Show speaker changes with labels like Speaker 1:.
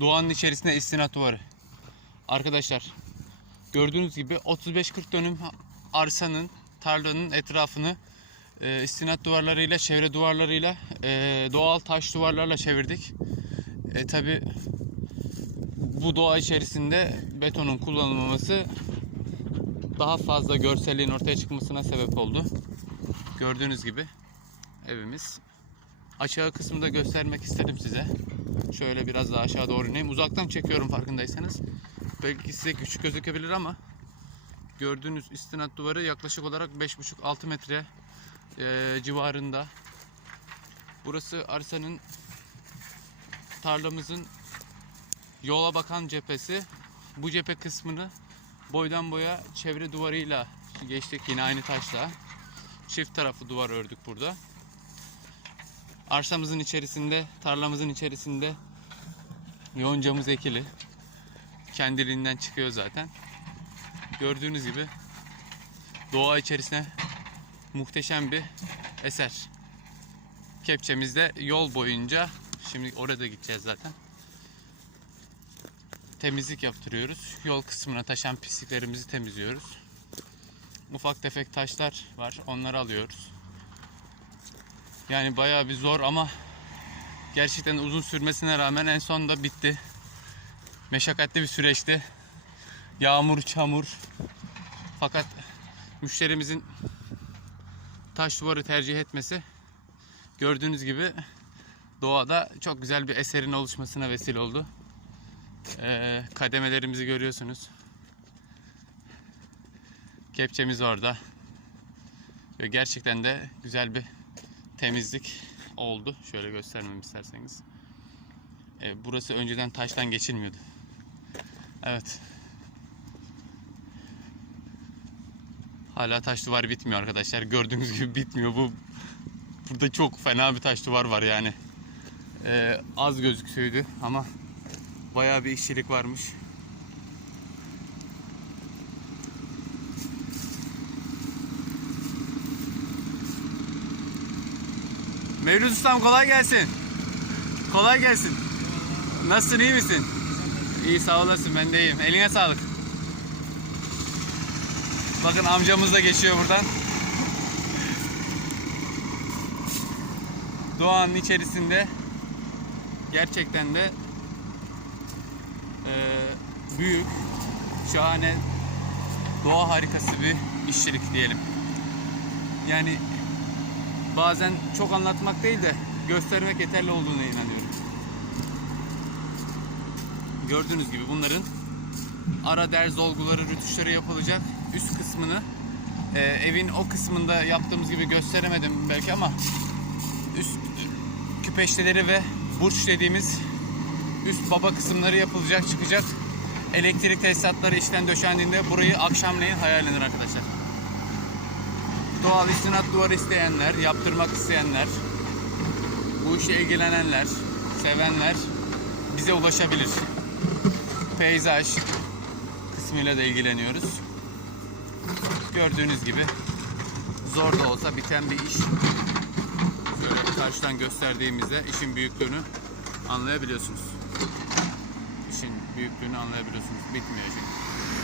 Speaker 1: Doğanın içerisinde istinat duvarı. Arkadaşlar gördüğünüz gibi 35-40 dönüm arsanın, tarlanın etrafını e, istinat duvarlarıyla, çevre duvarlarıyla, e, doğal taş duvarlarla çevirdik. E tabi bu doğa içerisinde betonun kullanılmaması daha fazla görselliğin ortaya çıkmasına sebep oldu. Gördüğünüz gibi evimiz. Aşağı kısmını da göstermek istedim size. Şöyle biraz daha aşağı doğru ineyim. Uzaktan çekiyorum farkındaysanız. Belki size küçük gözükebilir ama gördüğünüz istinat duvarı yaklaşık olarak 5,5-6 metre eee, civarında. Burası arsanın tarlamızın yola bakan cephesi. Bu cephe kısmını boydan boya çevre duvarıyla geçtik yine aynı taşla. Çift taraflı duvar ördük burada. Arsamızın içerisinde, tarlamızın içerisinde yoncamız ekili. Kendiliğinden çıkıyor zaten. Gördüğünüz gibi doğa içerisine muhteşem bir eser. Kepçemizde yol boyunca, şimdi orada gideceğiz zaten. Temizlik yaptırıyoruz. Yol kısmına taşan pisliklerimizi temizliyoruz. Ufak tefek taşlar var. Onları alıyoruz. Yani bayağı bir zor ama gerçekten uzun sürmesine rağmen en sonunda bitti. Meşakkatli bir süreçti. Yağmur, çamur. Fakat müşterimizin taş duvarı tercih etmesi gördüğünüz gibi doğada çok güzel bir eserin oluşmasına vesile oldu. Ee, kademelerimizi görüyorsunuz. Kepçemiz orada. Ve gerçekten de güzel bir temizlik oldu. Şöyle göstermem isterseniz. Ee, burası önceden taştan geçilmiyordu. Evet. Hala taş duvar bitmiyor arkadaşlar. Gördüğünüz gibi bitmiyor. Bu burada çok fena bir taş duvar var yani. Ee, az gözükseydi ama bayağı bir işçilik varmış. Mevlüt Ustam kolay gelsin. Kolay gelsin. Nasılsın iyi misin? İyi sağ olasın ben de iyiyim. Eline sağlık. Bakın amcamız da geçiyor buradan. Doğanın içerisinde gerçekten de eee, büyük, şahane, doğa harikası bir işçilik diyelim. Yani bazen çok anlatmak değil de göstermek yeterli olduğuna inanıyorum. Gördüğünüz gibi bunların ara derz dolguları, rütuşları yapılacak. Üst kısmını e, evin o kısmında yaptığımız gibi gösteremedim belki ama üst küpeşteleri ve burç dediğimiz üst baba kısımları yapılacak, çıkacak. Elektrik tesisatları işten döşendiğinde burayı akşamleyin hayal edin arkadaşlar. Doğal istinat duvarı isteyenler, yaptırmak isteyenler, bu işe ilgilenenler, sevenler bize ulaşabilir. Peyzaj kısmıyla da ilgileniyoruz. Gördüğünüz gibi zor da olsa biten bir iş. Şöyle karşıdan gösterdiğimizde işin büyüklüğünü anlayabiliyorsunuz. İşin büyüklüğünü anlayabiliyorsunuz. Bitmiyor çünkü.